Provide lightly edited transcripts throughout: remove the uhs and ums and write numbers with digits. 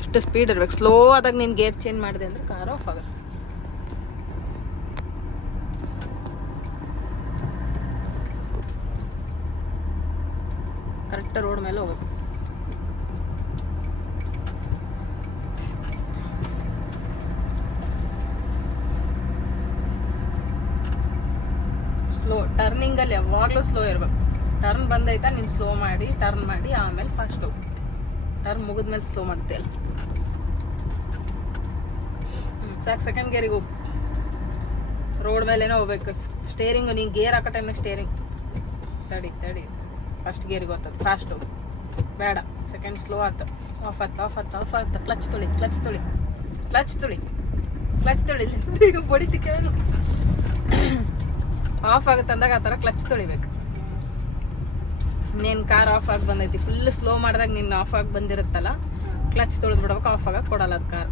ಅಷ್ಟು ಸ್ಪೀಡ್ ಇರ್ಬೇಕು. ಸ್ಲೋ ಆದಾಗ ನೀನು ಗೇರ್ ಚೇಂಜ್ ಮಾಡಿದೆ ಅಂದ್ರೆ ಕಾರ್ ಆಫ್ ಆಗುತ್ತೆ. ಕರೆಕ್ಟ್ ರೋಡ್ ಮೇಲೆ ಹೋಗ್ಬೇಕು. ಸ್ಲೋ ಟರ್ನಿಂಗಲ್ಲಿ ಯಾವಾಗಲೂ ಸ್ಲೋ ಇರಬೇಕು. ಟರ್ನ್ ಬಂದೈತಾ ನೀನು ಸ್ಲೋ ಮಾಡಿ ಟರ್ನ್ ಮಾಡಿ ಆಮೇಲೆ ಫಾಸ್ಟ್ ಹೋಗು. ಟರ್ನ್ ಮುಗಿದ್ಮೇಲೆ ಸ್ಲೋ ಮಾಡ್ತೀಯಲ್ಲ. ಸಾಕು, ಸೆಕೆಂಡ್ ಗೇರಿಗೆ ಹೋಗು. ರೋಡ್ ಮೇಲೇನೋ ಹೋಗ್ಬೇಕು. ಸ್ಟೇರಿಂಗು ನೀನು ಗೇರ್ ಹಾಕೋ ಟೈಮ್ನಾಗ ಸ್ಟೇರಿಂಗ್ ತಡಿ ತಡಿ. ಫಸ್ಟ್ ಗೇರಿಗೆ ಹೋಗ್ತದೆ, ಫಾಸ್ಟ್ ಹೋಗು. ಬೇಡ, ಸೆಕೆಂಡ್ ಸ್ಲೋ ಆಯ್ತು. ಆಫ್ ಆಯ್ತು ಆಫ್ ಆಯ್ತು ಆಫ್ ಆಯ್ತು. ಕ್ಲಚ್ ತೊಳಿ ಕ್ಲಚ್ ತೊಳಿ ಕ್ಲಚ್ ತೊಳಿ ಕ್ಲಚ್ ತೊಳಿ. ಬಡಿತಿ ಕೇಳು. ಆಫ್ ಆಗುತ್ತೆ ಅಂದಾಗ ಆ ಥರ ಕ್ಲಚ್ ತೊಳಿಬೇಕು. ನೀನು ಕಾರ್ ಆಫ್ ಆಗಿ ಬಂದೈತಿ, ಫುಲ್ ಸ್ಲೋ ಮಾಡಿದಾಗ ನೀನು ಆಫ್ ಆಗಿ ಬಂದಿರುತ್ತಲ್ಲ, ಕ್ಲಚ್ ತೊಳೆದು ಬಿಡ್ಬೇಕು. ಆಫ್ ಆಗಕ್ಕೆ ಕೊಡಲ್ಲ ಅದು ಕಾರ್.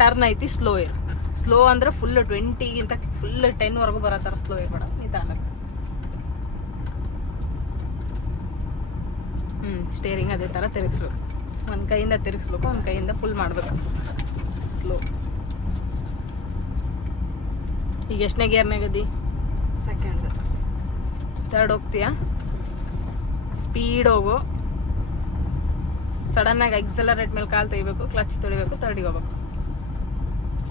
ಟರ್ನ್ ಐತಿ, ಸ್ಲೋ ಇರು. ಸ್ಲೋ ಅಂದರೆ ಫುಲ್ 20ಗಿಂತ ಫುಲ್ 10ವರೆಗೂ ಬರೋ ಥರ ಸ್ಲೋ ಇರಬೇಡ, ನಿಧಾನಕ್ಕೆ. ಸ್ಟೇರಿಂಗ್ ಅದೇ ಥರ ತಿರುಗಿಸ್ಬೇಕು. ಒಂದು ಕೈಯಿಂದ ತಿರುಗಿಸ್ಬೇಕು, ಒಂದು ಕೈಯಿಂದ ಫುಲ್ ಮಾಡಬೇಕು. ಸ್ಲೋ. ಈಗ ಎಷ್ಟನೇ ಗೇರ್ನಾಗದಿ? ಸೆಕೆಂಡ್. ತರ್ಡ್ ಹೋಗ್ತೀಯಾ? ಸ್ಪೀಡ್ ಹೋಗು. ಸಡನ್ನಾಗಿ ಎಕ್ಸಲರೇಟ್ ಮೇಲೆ ಕಾಲು ತೆಗಿಬೇಕು, ಕ್ಲಚ್ ತೊಳಿಬೇಕು, ತರ್ಡಿಗೆ ಹೋಗ್ಬೇಕು.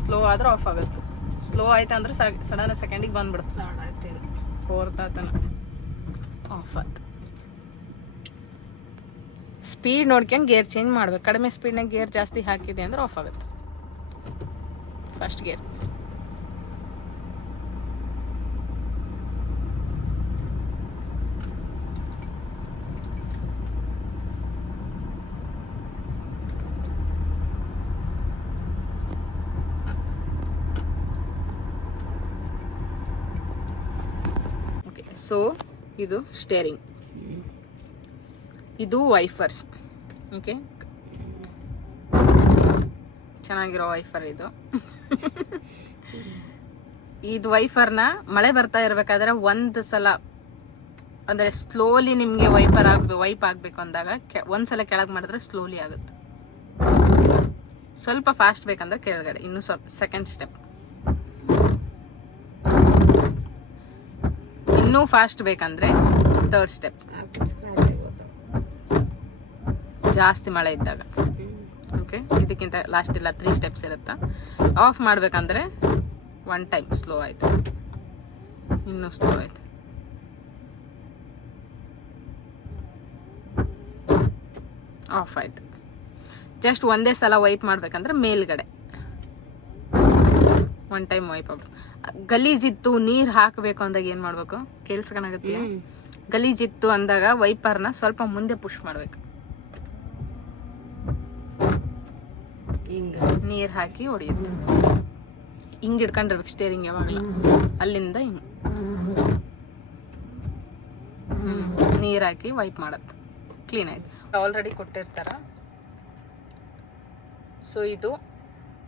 ಸ್ಲೋ ಆದ್ರೆ ಆಫ್ ಆಗುತ್ತೆ. ಸ್ಲೋ ಆಯ್ತು ಅಂದ್ರೆ ಸಡನ್ ಸೆಕೆಂಡಿಗೆ ಬಂದ್ಬಿಡುತ್ತೆ. ಥರ್ಡ್ ಆಯ್ತು, ಫೋರ್ತ್ ಆತನ ಆಫ್ ಆಯ್ತು. ಸ್ಪೀಡ್ ನೋಡ್ಕೊಂಡು ಗೇರ್ ಚೇಂಜ್ ಮಾಡ್ಬೇಕು. ಕಡಿಮೆ ಸ್ಪೀಡ್ನಾಗ ಗೇರ್ ಜಾಸ್ತಿ ಹಾಕಿದೆ ಅಂದ್ರೆ ಆಫ್ ಆಗುತ್ತೆ. First gear. ಓಕೆ, ಸೊ ಇದು ಸ್ಟೇರಿಂಗ್, ಇದು ವೈಫರ್ಸ್. ಓಕೆ, ಚೆನ್ನಾಗಿರೋ ವೈಫರ್ ಇದು. ಇದು ವೈಫರ್ನ ಮಳೆ ಬರ್ತಾ ಇರಬೇಕಾದ್ರೆ ಒಂದು ಸಲ ಅಂದರೆ ಸ್ಲೋಲಿ ನಿಮಗೆ ವೈಪ್ ಆಗಬೇಕು ಅಂದಾಗ ಒಂದ್ಸಲ ಕೆಳಗೆ ಮಾಡಿದ್ರೆ ಸ್ಲೋಲಿ ಆಗುತ್ತೆ. ಸ್ವಲ್ಪ ಫಾಸ್ಟ್ ಬೇಕಂದ್ರೆ ಕೆಳಗಡೆ ಇನ್ನೂ ಸ್ವಲ್ಪ ಸೆಕೆಂಡ್ ಸ್ಟೆಪ್. ಇನ್ನೂ ಫಾಸ್ಟ್ ಬೇಕಂದ್ರೆ ಥರ್ಡ್ ಸ್ಟೆಪ್. ಜಾಸ್ತಿ ಮಳೆ ಇದ್ದಾಗ. ಓಕೆ, ಇದಕ್ಕಿಂತ ಲಾಸ್ಟ್ ಇಲ್ಲ, 3 ಸ್ಟೆಪ್ಸ್ ಇರುತ್ತೆ. ಆಫ್ ಮಾಡ್ಬೇಕಂದ್ರೆ 1 ಟೈಮ್ ಸ್ಲೋ ಆಯಿತು, ಇನ್ನೂ ಸ್ಲೋ ಆಯಿತು. ಆಫ್ ಆಯಿತು. ಜಸ್ಟ್ ಒಂದೇ ಸಲ ವೈಪ್ ಮಾಡ್ಬೇಕಂದ್ರೆ ಮೇಲ್ಗಡೆ 1 ಟೈಮ್ ವೈಪ್ ಆಗ್ಬೇಕು. ಗಲೀಜಿತ್ತು, ನೀರು ಹಾಕಬೇಕು ಅಂದಾಗ ಏನು ಮಾಡಬೇಕು? ಕೇಳಿಸ್ಕೊಳಾಗತ್ತೆ? ಗಲೀಜಿತ್ತು ಅಂದಾಗ ವೈಪರ್ನ ಸ್ವಲ್ಪ ಮುಂದೆ ಪುಷ್ ಮಾಡಬೇಕು. ನೀರು ಹಾಕಿ ಹೊಡೆಯುತ್ತೆ. ಹಿಂಗೆ ಹಿಡ್ಕೊಂಡಿರ್ಬೇಕು ಸ್ಟೇರಿಂಗ್ ಯಾವಾಗಲ. ಅಲ್ಲಿಂದ ಹಿಂಗೆ ನೀರು ಹಾಕಿ ವೈಪ್ ಮಾಡತ್ತೆ. ಕ್ಲೀನ್ ಆಯ್ತು. ಆಲ್ರೆಡಿ ಕೊಟ್ಟಿರ್ತಾರ. ಸೊ ಇದು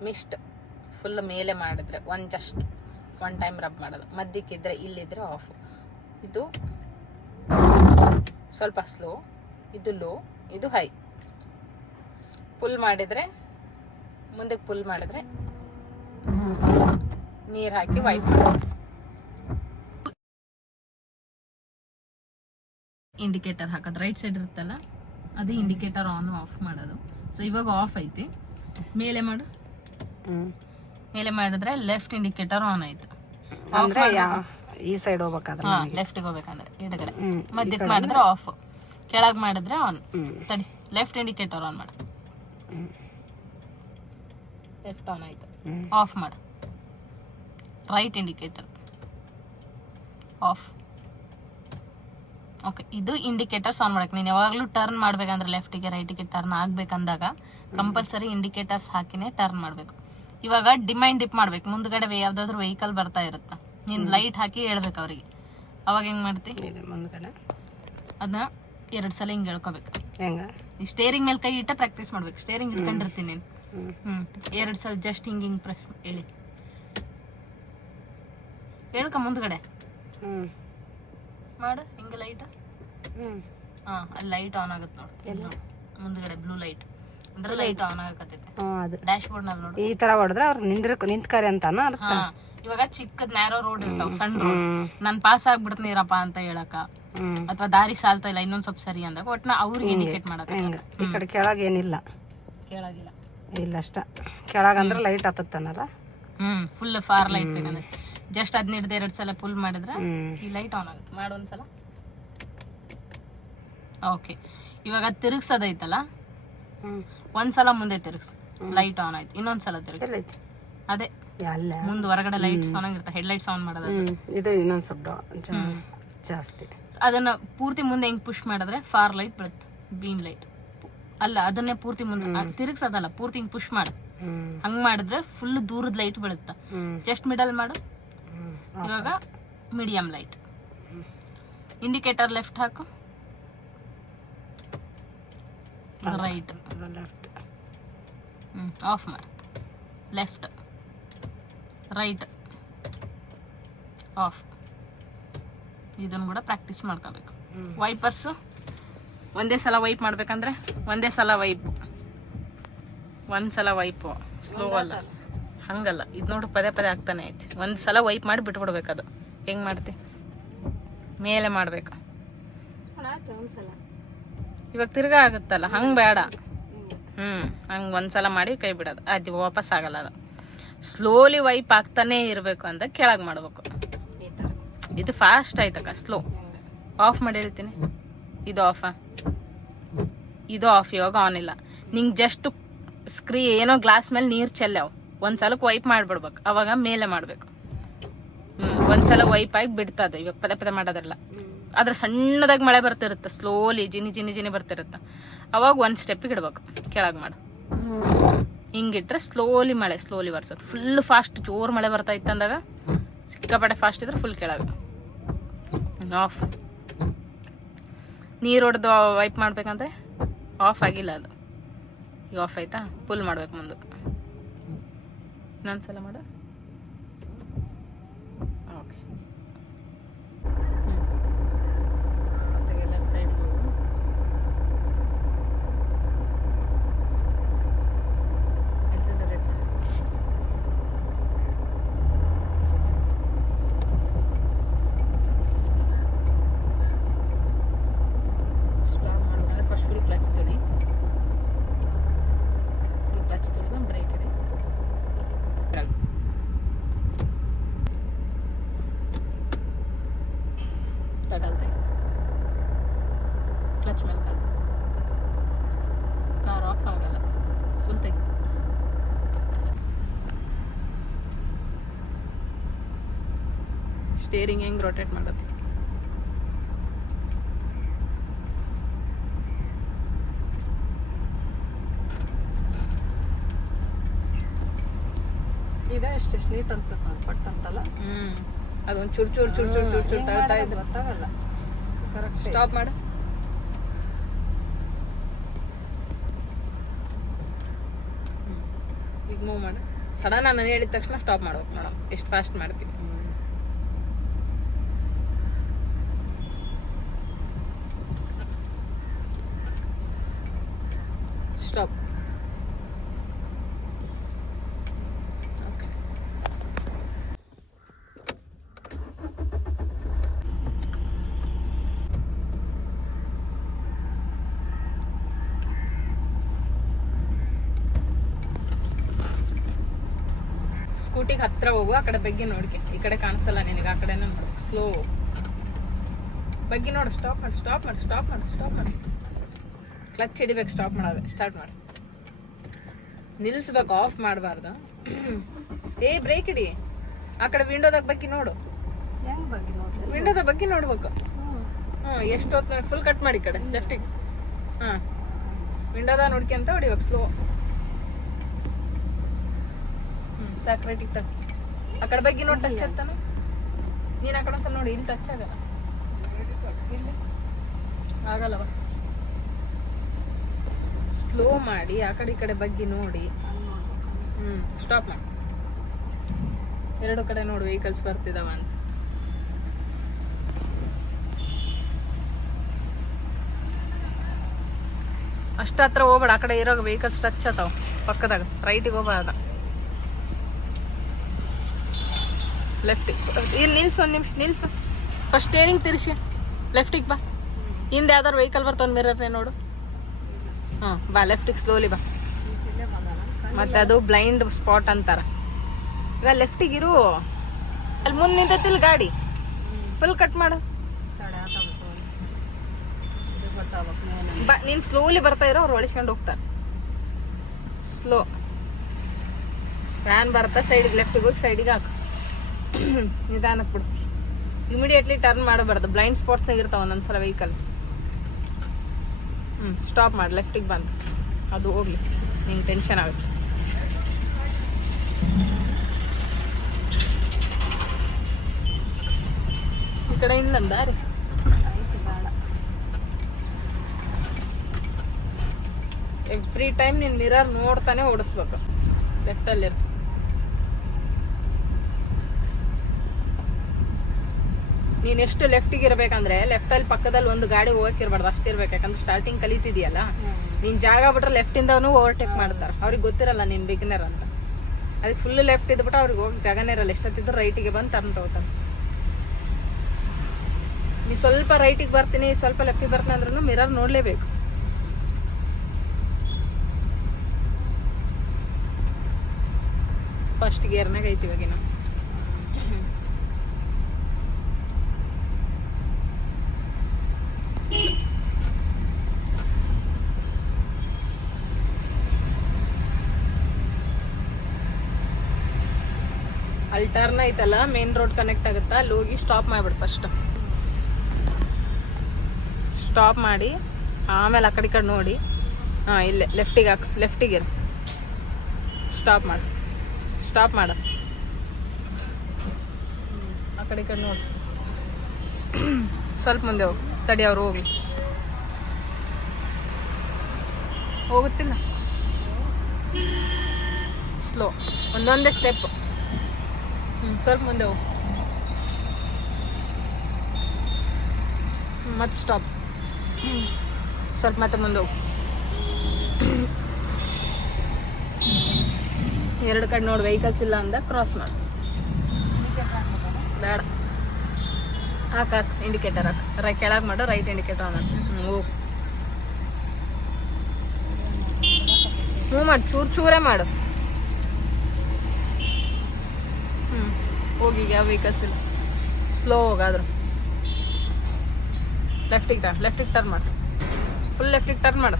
ಮಿಸ್ಟ್ ಫುಲ್ ಮೇಲೆ ಮಾಡಿದ್ರೆ ಜಸ್ಟ್ 1 ಟೈಮ್ ರಬ್ ಮಾಡೋದು. ಮಧ್ಯಕ್ಕಿದ್ರೆ ಇಲ್ಲಿದ್ರೆ ಆಫ್. ಇದು ಸ್ವಲ್ಪ ಸ್ಲೋ, ಇದು ಲೋ, ಇದು ಹೈ. ಪುಲ್ ಮಾಡಿದರೆ ಮುಂದಕ್ಕೆ ಪುಲ್ ಮಾಡಿದ್ರೆ ನೀರು ಹಾಕಿ ವೈಪ್ ಮಾಡೋದು. ಇಂಡಿಕೇಟರ್ ಹಾಕೋದು ರೈಟ್ ಸೈಡ್ ಇರುತ್ತಲ್ಲ, ಅದು ಇಂಡಿಕೇಟರ್ ಆನ್ ಆಫ್ ಮಾಡೋದು. ಸೊ ಇವಾಗ ಆಫ್ ಐತಿ. ಮೇಲೆ ಮಾಡು. ಮೇಲೆ ಮಾಡಿದ್ರೆ ಲೆಫ್ಟ್ ಇಂಡಿಕೇಟರ್ ಆನ್ ಆಯ್ತು. ಈ ಸೈಡ್ ಹೋಗ್ಬೇಕಾದ್ರೆ ಲೆಫ್ಟಿಗೆ ಹೋಗ್ಬೇಕಂದ್ರೆ ಎಡಗಡೆ. ಮಧ್ಯಕ್ಕೆ ಮಾಡಿದ್ರೆ ಆಫ್, ಕೆಳಗೆ ಮಾಡಿದ್ರೆ ಆನ್. ತಡಿ, ಲೆಫ್ಟ್ ಇಂಡಿಕೇಟರ್ ಆನ್ ಮಾಡು. ಲೆಫ್ಟ್ ಆನ್ ಆಯ್ತು. ಆಫ್ ಮಾಡು. Right indicator of. ಓಕೆ, ಇದು ಇಂಡಿಕೇಟರ್ಸ್ ಆನ್ ಮಾಡಕ್ಕೆ. ನೀನು ಯಾವಾಗಲೂ ಟರ್ನ್ ಮಾಡ್ಬೇಕಂದ್ರೆ ಲೆಫ್ಟಿಗೆ ರೈಟಿಗೆ ಟರ್ನ್ ಆಗ್ಬೇಕಂದಾಗ ಕಂಪಲ್ಸರಿ ಇಂಡಿಕೇಟರ್ಸ್ ಹಾಕಿನೇ ಟರ್ನ್ ಮಾಡಬೇಕು. ಇವಾಗ ಡಿಪ್ ಮಾಡ್ಬೇಕು. ಮುಂದ್ಗಡೆ ಯಾವ್ದಾದ್ರು ವೆಹಿಕಲ್ ಬರ್ತಾ ಇರುತ್ತೆ, ನೀನು ಲೈಟ್ ಹಾಕಿ ಹೇಳ್ಬೇಕು ಅವ್ರಿಗೆ. ಅವಾಗ ಹೆಂಗ್ ಮಾಡ್ತಿ? ಅದನ್ನ 2 ಸಲ ಹಿಂಗೆ ಹೇಳ್ಕೋಬೇಕು. ಈ ಸ್ಟೇರಿಂಗ್ ಮೇಲೆ ಕೈ ಇಟ್ಟ ಪ್ರಾಕ್ಟೀಸ್ ಮಾಡ್ಬೇಕು. ಸ್ಟೇರಿಂಗ್ ಇಟ್ಕೊಂಡಿರ್ತೀನಿ ನೀನು. 2 ಸಲ ಜಸ್ಟ್ ಹಿಂಗೆ ಪ್ರೆಸ್ ಹೇಳಿ ಹೇಳ್ಕ. ಮುಂದ್ಗಡೆ ಮಾಡು ಹಿಂಗೆ ಲೈಟ್. ಅಲ್ಲಿ ಲೈಟ್ ಆನ್ ಆಗುತ್ತೆ ನೋಡಿ. ಮುಂದ್ಗಡೆ ಬ್ಲೂ ಲೈಟ್. ಅಂದ್ರೆ ಲೈಟ್ ಆನ್ ಆಗಕತ್ತೈತೆ. ಅದು ಡ್ಯಾಶ್ ಬೋರ್ಡ್ ನಲ್ಲಿ ನೋಡು, ಈ ತರ ಹೊಡೆದ್ರೆ ಅವ್ರು ನಿಂತ್ಕರಿ ಅಂತಾನ ಅರ್ಥ. ಹಾ ಇವಾಗ ಚಿಕ್ಕದ್ ನ್ಯಾರೋ ರೋಡ್ ಇರ್ತಾವ, ಸಣ್ಣ ರೋಡ್, ನಾನ್ ಪಾಸ್ ಆಗ್ಬಿಡ್ತೀನಿರಪ್ಪ ಅಂತ ಹೇಳಕ, ಅಥವಾ ದಾರಿ ಸಾಲ್ತಾ ಇಲ್ಲ ಇನ್ನೊಂದ್ ಸ್ವಲ್ಪ ಸರಿ ಅಂದಾಗ ಒಟ್ನ ಅವ್ರಿಗೆ ಇಂಡಿಕೇಟ್ ಮಾಡಕ. ಈ ಕಡೆ ಕೆಳಗೆ ಏನಿಲ್ಲ, ಕೇಳಾಗಿಲ್ಲ ಇಲ್ಲ ಅಷ್ಟ ಕೆಳಗಂದ್ರೆ ಲೈಟ್ ಹತ್ತತ್ತನಲ್ಲ. ಫುಲ್ ಫಾರ್ ಲೈಟ್ ಬೇಕಂದ್ರೆ ಜಸ್ಟ್ ಅದ್ನ ಹಿಡ್ದು 2 ಸಲ ಪುಲ್ ಮಾಡಿದ್ರೆ ಈ ಲೈಟ್ ಆನ್ ಆಗುತ್ತೆ. ಒಂದ್ಸಲ ಓಕೆ. ಇವಾಗ ತಿರುಗ್ಸೋದೈತಲ್ಲ, ಒಂದ್ಸಲ ಮುಂದೆ ತಿರುಗ್ಸ್, ಲೈಟ್ ಆನ್ ಆಯ್ತು. ಇನ್ನೊಂದ್ಸಲ ತಿರುಗ್ಸ್, ಅದೇ ಮುಂದ್ ಹೊರಗಡೆ ಲೈಟ್ಸ್ ಆನ್ ಆಗಿರ್ತ, ಹೆಡ್ ಲೈಟ್ಸ್ ಆನ್ ಮಾಡೋದು. ಇದು ಇನ್ನೊಂದ್ ಸ್ವಲ್ಪ ಜಾಸ್ತಿ. ಅದನ್ನ ಪೂರ್ತಿ ಮುಂದೆ ಹೆಂಗ್ ಪುಷ್ ಮಾಡಿದ್ರೆ ಫಾರ್ ಲೈಟ್ ಬರುತ್ತೆ, ಬೀಮ್ ಲೈಟ್ ಅಲ್ಲ. ಅದನ್ನೇ ಪೂರ್ತಿ ಮುಂದೆ ತಿರುಗ್ಸೋದಲ್ಲ, ಪೂರ್ತಿ ಹಿಂಗ್ ಪುಷ್ ಮಾಡು, ಹಂಗ್ ಮಾಡಿದ್ರೆ ಫುಲ್ ದೂರದ ಲೈಟ್ ಬೀಳುತ್ತ. ಜಸ್ಟ್ ಮಿಡಲ್ ಮಾಡು. ಇವಾಗ ಮೀಡಿಯಂ ಲೈಟ್. ಇಂಡಿಕೇಟರ್ ಲೆಫ್ಟ್ ಹಾಕು, ರೈಟ್, ಆಫ್ ಮಾಡು, ಲೆಫ್ಟ್, ರೈಟ್, ಆಫ್. ಇದನ್ನು ಕೂಡ ಪ್ರಾಕ್ಟೀಸ್ ಮಾಡ್ಕೋಬೇಕು. ವೈಪರ್ಸ್ ಒಂದೇ ಸಲ ವೈಪ್ ಮಾಡ್ಬೇಕಂದ್ರೆ ಒಂದೇ ಸಲ ವೈಪು, ಒಂದ್ಸಲ ವೈಪು, ಸ್ಲೋ ಅಲ್ಲ, ಹಂಗಲ್ಲ. ಇದು ನೋಡು ಪದೇ ಪದೇ ಆಗ್ತಾನೆ ಐತಿ. ಒಂದ್ಸಲ ವೈಪ್ ಮಾಡಿ ಬಿಟ್ಬಿಡ್ಬೇಕು. ಅದು ಹೆಂಗ್ ಮಾಡ್ತಿ, ಮೇಲೆ ಮಾಡ್ಬೇಕು. ಇವಾಗ ತಿರ್ಗಾ ಆಗುತ್ತಲ್ಲ, ಹಂಗ್ ಬೇಡ. ಹಂಗೆ ಒಂದ್ಸಲ ಮಾಡಿ ಕೈ ಬಿಡೋದು, ಅದು ವಾಪಸ್ ಆಗಲ್ಲ. ಅದು ಸ್ಲೋಲಿ ವೈಪ್ ಆಗ್ತಾನೆ ಇರಬೇಕು ಅಂತ ಕೆಳಗೆ ಮಾಡ್ಬೇಕು. ಇದು ಫಾಸ್ಟ್ ಆಯ್ತಕ್ಕ, ಸ್ಲೋ. ಆಫ್ ಮಾಡಿ ಹೇಳ್ತೀನಿ, ಇದು ಆಫಾ, ಇದು ಆಫ್. ಇವಾಗ ಆನ್ ಇಲ್ಲ. ನಿಂಗೆ ಜಸ್ಟ್ ಏನೋ ಗ್ಲಾಸ್ ಮೇಲೆ ನೀರು ಚೆಲ್ಲಾವ್, ಒಂದ್ಸಲಕ್ಕೆ ವೈಪ್ ಮಾಡಿಬಿಡ್ಬೇಕು, ಅವಾಗ ಮೇಲೆ ಮಾಡಬೇಕು. ಒಂದ್ಸಲ ವೈಪ್ ಆಗಿ ಬಿಡ್ತದೆ. ಇವಾಗ ಪದೇ ಪದೇ ಮಾಡೋದಿಲ್ಲ. ಅದ್ರ ಸಣ್ಣದಾಗಿ ಮಳೆ ಬರ್ತಿರುತ್ತೆ, ಸ್ಲೋಲಿ ಜಿನಿ ಜಿನಿ ಜಿನಿ ಬರ್ತಿರುತ್ತೆ. ಅವಾಗ ಒಂದು ಸ್ಟೆಪ್ಪಿಗೆ ಇಡ್ಬೇಕು, ಕೆಳಗೆ ಮಾಡು. ಹಿಂಗಿಟ್ರೆ ಸ್ಲೋಲಿ ಮಳೆ, ಸ್ಲೋಲಿ ಬರ್ಸೋದು. ಫುಲ್ ಫಾಸ್ಟ್ ಜೋರು ಮಳೆ ಬರ್ತಾ ಇತ್ತು ಅಂದಾಗ, ಸಿಕ್ಕಾಪಟ್ಟೆ ಫಾಸ್ಟ್ ಇದ್ರೆ ಫುಲ್ ಕೆಳಗೆ. ಆಫ್. ನೀರು ಹೊಡೆದು ವೈಪ್ ಮಾಡ್ಬೇಕಂದ್ರೆ ಆಫ್ ಆಗಿಲ್ಲ ಅದು, ಈಗ ಆಫ್ ಆಯ್ತಾ. ಫುಲ್ ಮಾಡ್ಬೇಕು ಮುಂದಕ್ಕೆ. ಇನ್ನೊಂದ್ಸಲ ಮಾಡು. ಓಕೆ. ಸೈಡ್ ಕ್ಲಚ್ ಮೇಲೆ ಕಾಲು, ಕಾರ್ ಆಫ್ ಆಗಲ್ಲ. ಫುಲ್ ತೆಗಿ. ಸ್ಟೇರಿಂಗ್ ಹೆಂಗ್ ರೊಟೇಟ್ ಮಾಡೋದು. ಈಗ ಎಷ್ಟೆಷ್ಟು ನೀಟ್ ಅನ್ಸುತ್ತೆ ಪಟ್ ಅಂತಲ್ಲ. ಅದೊಂದು ಚೂರು ಚೂರು ಚೂರು ಚೂರು ಚೂರು ಚೂರು ತಳ್ತಾ ಇದ್ದು ಗೊತ್ತಾಗಲ್ಲ. ಕರೆಕ್ಟ್. ಸ್ಟಾಪ್ ಮಾಡು. ಈಗ ಮೂವ್ ಮಾಡು. ಸಡನ್ ನಾನು ಹೇಳಿದ ತಕ್ಷಣ ಸ್ಟಾಪ್ ಮಾಡ್ಬೇಕು ಮೇಡಮ್. ಎಷ್ಟು ಫಾಸ್ಟ್ ಮಾಡ್ತೀವಿ. ಸ್ಟಾಪ್. ಸ್ಕೂಟಿಗೆ ಹತ್ರ ಹೋಗು. ಆ ಕಡೆ ಬಗ್ಗೆ ನೋಡ್ಕೆ, ಈ ಕಡೆ ಕಾಣಿಸಲ್ಲ ನಿನಗೆ, ಆ ಕಡೆನೇ ನೋಡು. ಸ್ಲೋ ಬಗ್ಗೆ ನೋಡು. ಸ್ಟಾಪ್ ಮಾಡಿ, ಸ್ಟಾಪ್ ಮಾಡಿ, ಸ್ಟಾಪ್ ಮಾಡಿ, ಸ್ಟಾಪ್ ಮಾಡಿ. ಕ್ಲಚ್ ಹಿಡಿಬೇಕು, ಸ್ಟಾಪ್ ಮಾಡೋದು. ಸ್ಟಾರ್ಟ್ ಮಾಡಿ. ನಿಲ್ಲಿಸ್ಬೇಕು, ಆಫ್ ಮಾಡಬಾರ್ದು. ಬ್ರೇಕ್ ಹಿಡಿ. ಆ ಕಡೆ ವಿಂಡೋದಾಗ ಬಗ್ಗೆ ನೋಡು. ವಿಂಡೋದಾಗ ಬಗ್ಗೆ ನೋಡ್ಬೇಕು. ಎಷ್ಟು ಹೊತ್ತು ನೋಡಿ. ಫುಲ್ ಕಟ್ ಮಾಡಿ ಈ ಕಡೆ ಲೆಫ್ಟಿಗೆ. ವಿಂಡೋದಾಗ ನೋಡ್ಕೊಂತ ಹೊಡಿಬೇಕು, ಸ್ಲೋ. ಸಾಕು, ರೈಟಿಗೆ ತಗ. ಆ ಕಡೆ ಬಗ್ಗೆ ನೋಡಿ, ಟಚ್ ಆಗ್ತಾನ. ನೀನು ಆ ಕಡೆ ಒಂದ್ಸಲ ನೋಡಿ, ಇಲ್ಲಿ ಟಚ್ ಆಗಲ್ಲ. ಇಲ್ಲಿ ಆಗಲ್ಲವ. ಸ್ಲೋ ಮಾಡಿ, ಆ ಕಡೆ ಈ ಕಡೆ ಬಗ್ಗೆ ನೋಡಿ. ಸ್ಟಾಪ್ ಮಾಡಿ. ಎರಡು ಕಡೆ ನೋಡಿ ವೆಹಿಕಲ್ಸ್ ಬರ್ತಿದಾವ ಅಂತ. ಅಷ್ಟು ಹತ್ರ ಹೋಗ್ಬೇಡ, ಆ ಕಡೆ ಇರೋ ವೆಹಿಕಲ್ಸ್ ಟಚ್ ಆತಾವ ಪಕ್ಕದಾಗ. ರೈಟಿಗೆ ಹೋಗ್ಬೇಡ, ಲೆಫ್ಟಿಗೆ. ಇಲ್ಲಿ ನಿಲ್ಸು, ಒಂದು ನಿಮಿಷ ನಿಲ್ಸು. ಫಸ್ಟ್ ಸ್ಟೇರಿಂಗ್ ತಿರ್ಸಿ ಲೆಫ್ಟಿಗೆ ಬಾ. ಹಿಂದೆ ಯಾವ್ದಾರು ವೆಹಿಕಲ್ ಬರ್ತಾವ ಮಿರರ್ನೇ ನೋಡು. ಹಾಂ ಬಾ, ಲೆಫ್ಟಿಗೆ ಸ್ಲೋಲಿ ಬಾ. ಮತ್ತೆ ಅದು ಬ್ಲೈಂಡ್ ಸ್ಪಾಟ್ ಅಂತಾರ. ಈಗ ಲೆಫ್ಟಿಗೆ ಇರು, ಅಲ್ಲಿ ಮುಂದೆ ನಿಂತೈತಿಲ್ಲ ಗಾಡಿ, ಫುಲ್ ಕಟ್ ಮಾಡು. ಬಾ, ನೀನು ಸ್ಲೋಲಿ ಬರ್ತಾ ಇರೋ, ಅವ್ರು ಹೊಳಿಸ್ಕೊಂಡು ಹೋಗ್ತಾರೆ. ಸ್ಲೋ. ವ್ಯಾನ್ ಬರ್ತಾ ಸೈಡಿಗೆ, ಲೆಫ್ಟಿಗೆ ಹೋಗಿ ಸೈಡಿಗೆ ಹಾಕು. ನಿಧಾನಕ್ಕೆ ಬಿಡು. ಇಮಿಡಿಯೇಟ್ಲಿ ಟರ್ನ್ ಮಾಡಬಾರ್ದು, ಬ್ಲೈಂಡ್ ಸ್ಪಾಟ್ಸ್ನಾಗ ಇರ್ತಾವ ಒಂದೊಂದ್ಸಲ ವೆಹಿಕಲ್. ಸ್ಟಾಪ್ ಮಾಡಿ, ಲೆಫ್ಟಿಗೆ ಬಂದು ಅದು ಹೋಗ್ಲಿ, ನಿಂಗೆ ಟೆನ್ಷನ್ ಆಗುತ್ತೆ. ಈ ಕಡೆ ಇನ್ನೊಂದ ರೀ ಎವ್ರಿ ಟೈಮ್ ನೀನು ಮಿರರ್ ನೋಡ್ತಾನೆ ಓಡಿಸ್ಬೇಕು. ಲೆಫ್ಟಲ್ಲಿ ನೀನು ಎಷ್ಟು ಲೆಫ್ಟಿಗೆ ಇರ್ಬೇಕಂದ್ರೆ ಲೆಫ್ಟಲ್ಲಿ ಪಕ್ಕದಲ್ಲಿ ಒಂದು ಗಾಡಿ ಹೋಗಕ್ಕಿರ್ಬಾರ್ದು, ಅಷ್ಟಿರ್ಬೇಕು. ಯಾಕಂದ್ರೆ ಸ್ಟಾರ್ಟಿಂಗ್ ಕಲಿತಿದ್ಯಲ್ಲ, ನೀನ್ ಜಾಗ ಬಿಟ್ರೆ ಲೆಫ್ಟಿಂದವನು ಓವರ್ಟೇಕ್ ಮಾಡ್ತಾರೆ. ಅವ್ರಿಗೆ ಗೊತ್ತಿರಲ್ಲ ನೀನ್ ಬಿಗಿನರ್ ಅಂತ. ಅದಕ್ಕೆ ಫುಲ್ ಲೆಫ್ಟ್ ಇದ್ಬಿಟ್ಟು ಅವ್ರಿಗೆ ಹೋಗಿ ಜಾಗನೇ ಇರಲ್ಲ. ಎಷ್ಟೊತ್ತಿದ್ರು ರೈಟಿಗೆ ಬಂದು ಟರ್ನ್ ತಗೋತಾರೆ. ನೀ ಸ್ವಲ್ಪ ರೈಟಿಗೆ ಬರ್ತೀನಿ, ಸ್ವಲ್ಪ ಲೆಫ್ಟಿಗೆ ಬರ್ತೀನಿ ಅಂದ್ರೂ ಮಿರರ್ ನೋಡ್ಲೇಬೇಕು. ಫಸ್ಟ್ ಗೇರ್ನಾಗ ಐತಿ ಇವಾಗಿನ. ಅಲ್ಲಿ ಟರ್ನ್ ಐತಲ್ಲ, ಮೇನ್ ರೋಡ್ ಕನೆಕ್ಟ್ ಆಗುತ್ತಾ, ಅಲ್ಲಿ ಹೋಗಿ ಸ್ಟಾಪ್ ಮಾಡ್ಬಿಡು. ಫಸ್ಟ್ ಸ್ಟಾಪ್ ಮಾಡಿ ಆಮೇಲೆ ಆ ಕಡೆ ಈ ಕಡೆ ನೋಡಿ. ಹಾಂ, ಇಲ್ಲೇ ಲೆಫ್ಟಿಗೆ ಹಾಕು, ಲೆಫ್ಟಿಗೆ ಸ್ಟಾಪ್ ಮಾಡು. ಸ್ಟಾಪ್ ಮಾಡು, ಆ ಕಡೆ ಈ ಕಡೆ ನೋಡಿ. ಸ್ವಲ್ಪ ಮುಂದೆ ಹೋಗು, ತಡಿ ಅವ್ರು ಹೋಗ್ಲಿ. ಹೋಗುತ್ತಿಲ್ಲ, ಸ್ಲೋ, ಒಂದೊಂದೇ ಸ್ಟೆಪ್. ಸ್ವಲ್ಪ ಮುಂದೆ ಹೋಗು, ಮತ್ತೆ ಸ್ಟಾಪ್. ಸ್ವಲ್ಪ ಮತ್ತೆ ಮುಂದೆ ಹೋಗು. ಎರಡು ಕಡೆ ನೋಡಿ, ವೆಹಿಕಲ್ಸ್ ಇಲ್ಲ ಅಂದ ಕ್ರಾಸ್ ಮಾಡು. ಬೇಡ, ಹಾಕು ಇಂಡಿಕೇಟರ್ ಹಾಕು. ಕೆಳಗೆ ಮಾಡು, ರೈಟ್ ಇಂಡಿಕೇಟರ್ ಆನ್. ಹೋಗು, ಮೂವ್ ಮಾಡಿ, ಚೂರೇ ಮಾಡು. ಹೋಗಿ, ಯಾವ ವೆಹಿಕಲ್ಸ್ ಇಲ್ಲ. ಸ್ಲೋ ಹೋಗಾದ್ರು ಲೆಫ್ಟಿಗೆ ಟರ್ನ್ ಮಾಡು. ಫುಲ್ ಲೆಫ್ಟಿಗೆ ಟರ್ನ್ ಮಾಡು.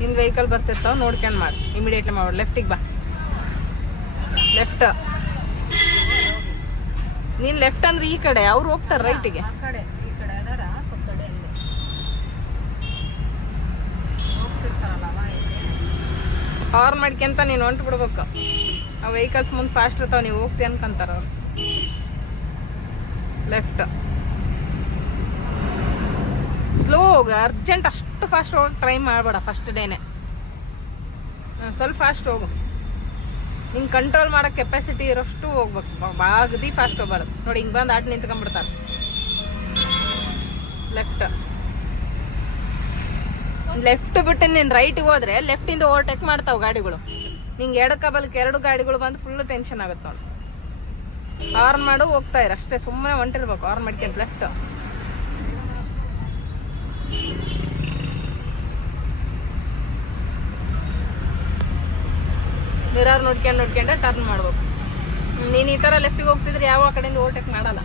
ಹಿಂದೆ ವೆಹಿಕಲ್ ಬರ್ತಿರ್ತಾವ, ನೋಡ್ಕೊಂಡು ಮಾಡಿ. ಇಮಿಡಿಯೇಟ್ಲಿ ಮಾಡು, ಲೆಫ್ಟಿಗೆ ಬಾ. ಲೆಫ್ಟ್, ನೀನು ಲೆಫ್ಟ್ ಅಂದ್ರೆ ಈ ಕಡೆ, ಅವ್ರು ಹೋಗ್ತಾರೆ ರೈಟಿಗೆ. ಹಾರ್ನ್ ಮಾಡ್ಕೊಂತ ನೀನು ಹೊಂಟು ಬಿಡ್ಬೇಕು. ಆ ವೆಹಿಕಲ್ಸ್ ಮುಂದೆ ಫಾಸ್ಟ್ ಇರ್ತಾವ, ನೀವು ಹೋಗ್ತಿ ಅನ್ಕೊಂತಾರ ಅವ್ರು. ಲೆಫ್ಟ್, ಸ್ಲೋ ಹೋಗ, ಅರ್ಜೆಂಟ್ ಅಷ್ಟು ಫಾಸ್ಟ್ ಹೋಗಕ್ಕೆ ಟ್ರೈ ಮಾಡಬೇಡ ಫಸ್ಟ್ ಡೇನೆ. ಸ್ವಲ್ಪ ಫಾಸ್ಟ್ ಹೋಗು. ನಿಂಗೆ ಕಂಟ್ರೋಲ್ ಮಾಡೋಕ್ಕೆ ಕೆಪಾಸಿಟಿ ಇರೋಷ್ಟು ಹೋಗ್ಬೇಕು, ಬಾಗದಿ ಫಾಸ್ಟ್ ಹೋಗ್ಬಾರ್ದು. ನೋಡಿ, ಹಿಂಗೆ ಬಂದು ಆಟ ನಿಂತ್ಕೊಂಡ್ಬಿಡ್ತಾರೆ. ಲೆಫ್ಟ್ ಬಿಟ್ಟು ನೀನು ರೈಟಿಗೆ ಹೋದ್ರೆ ಲೆಫ್ಟಿಂದ ಓವರ್ಟೇಕ್ ಮಾಡ್ತಾವೆ ಗಾಡಿಗಳು. ನಿಂಗೆ ಎಡಕಬಲ್ಗೆ ಎರಡು ಗಾಡಿಗಳು ಬಂದು ಫುಲ್ ಟೆನ್ಷನ್ ಆಗುತ್ತೆ ನೋಡಿ. ಹಾರ್ನ್ ಮಾಡು, ಹೋಗ್ತಾ ಇರ ಅಷ್ಟೇ, ಸುಮ್ಮನೆ ಹೊಂಟಿರ್ಬೇಕು. ಹಾರ್ನ್ ಮಾಡ್ಕೊಂತ ಲೆಫ್ಟ್. ಮಿರರ್ ನೋಡ್ಕೊಂಡು ಟರ್ನ್ ಮಾಡ್ಬೇಕು. ನೀನು ಈ ಥರ ಲೆಫ್ಟಿಗೆ ಹೋಗ್ತಿದ್ರೆ ಯಾವ ಆ ಕಡೆಯಿಂದ ಓವರ್ಟೇಕ್ ಮಾಡಲ್ಲ.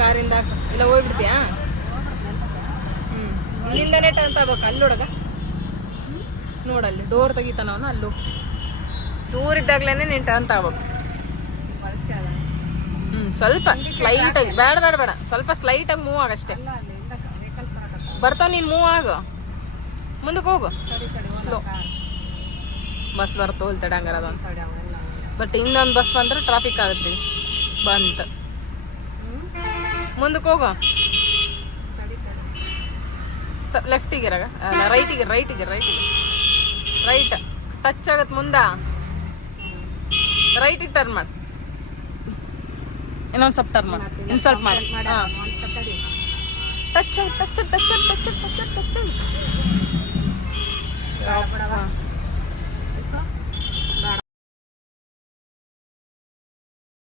ಕಾರಿಂದ ಎಲ್ಲ ಹೋಗ್ಬಿಡ್ತೀಯಾ? ಇಲ್ಲಿಂದನೇ ಟರ್ನ್ ತಗೋಬೇಕು. ಅಲ್ಲಿ ನೋಡಗ, ನೋಡಲ್ಲಿ ಡೋರ್ ತೆಗಿತಾನ ಅವನು. ಅಲ್ಲೂ ದೂರ ಇದ್ದಾಗ್ಲೇ ನೀನು ಟರ್ನ್ ತಗೋಬೇಕು. ಸ್ವಲ್ಪ ಸ್ಲೈಟಾಗಿ, ಬೇಡ, ಸ್ವಲ್ಪ ಸ್ಲೈಟಾಗಿ ಮೂವ್ ಆಗಷ್ಟೇ. ಬರ್ತಾವ, ನೀನು ಮೂವ್ ಆಗು, ಮುಂದಕ್ಕೆ ಹೋಗು. ಸ್ಲೋ. ಬಸ್ ಬರ್ತೋ ಇಲ್ಲಿ ತಡಂಗಾರ ಅದೊಂದು. ಬಟ್ ಇನ್ನೊಂದು ಬಸ್ ಬಂದ್ರೆ ಟ್ರಾಫಿಕ್ ಆಗುತ್ತೆ. ಬಂತು ಮುಂದಕ್ಕೆ ಹೋಗು. ಲೆಫ್ಟಿಗೆ ಇರಾಗ, ಅಲ್ಲ ರೈಟಿಗೆ ರೈಟ್ ಟಚ್ ಆಗತ್ತೆ ಮುಂದೆ. ರೈಟಿಗೆ ಟರ್ನ್ ಮಾಡಿ, ಇನ್ನೊಂದು ಸ್ವಲ್ಪ ಟರ್ನ್ ಮಾಡಿ, ಇನ್ನು ಸ್ವಲ್ಪ ಮಾಡಿ. ಹಾಂ ಟಚ್